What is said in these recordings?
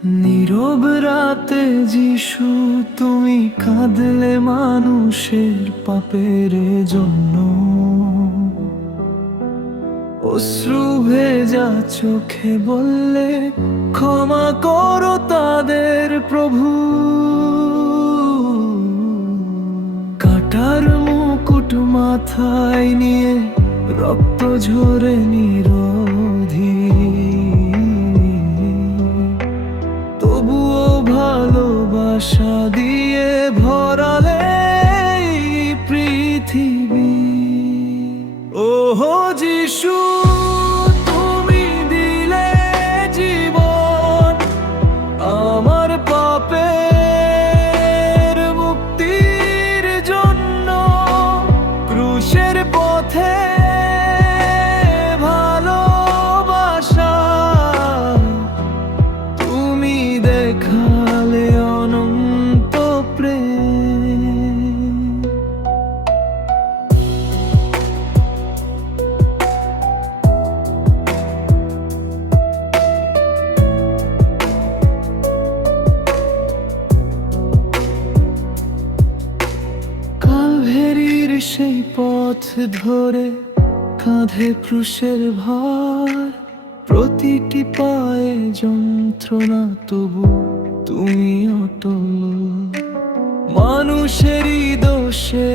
নীরব রাতে যিশু তুমি কাঁদলে মানুষের পাপের জন্য, অশ্রু ভেজা চোখে বললে ক্ষমা করো তাদের প্রভু। কাটার মুকুট মাথায় নিয়ে রক্ত ঝরে নিরোধী, তবুও ভালোবাসা দিয়ে ভরালে এই পৃথিবী। ওহো যিশু, তুমি দিলে জীবন আমার পাপের মুক্তির জন্য। ক্রুশের পথে ভালোবাসা তুমি দেখালে অনন্ত প্রেম। কালভেরির সেই পথ ধরে কাঁধে ক্রুশের ভার, প্রতিটি পায়ে যন্ত্রণা তবু তুমি অটল। মানুষেরই দোষে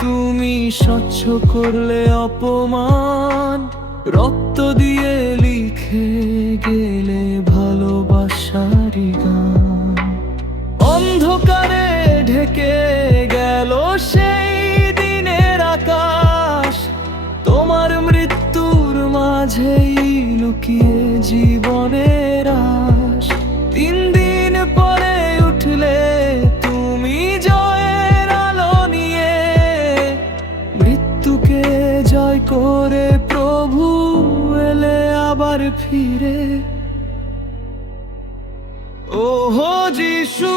তুমি স্বচ্ছ করলে অপমান, রক্ত দিয়ে লিখে গেলে ভালোবাসারই গান। অন্ধকারে ঢেকে গেল সেই দিনের আকাশ, তোমার মৃত্যুর মাঝেই লুকিয়ে জীবনের আশ। 3 দিন পরে উঠলে তুমি জয়ের আলো নিয়ে, মৃত্যুকে জয় করে প্রভু এলে আবার ফিরে। ওহো যিশু,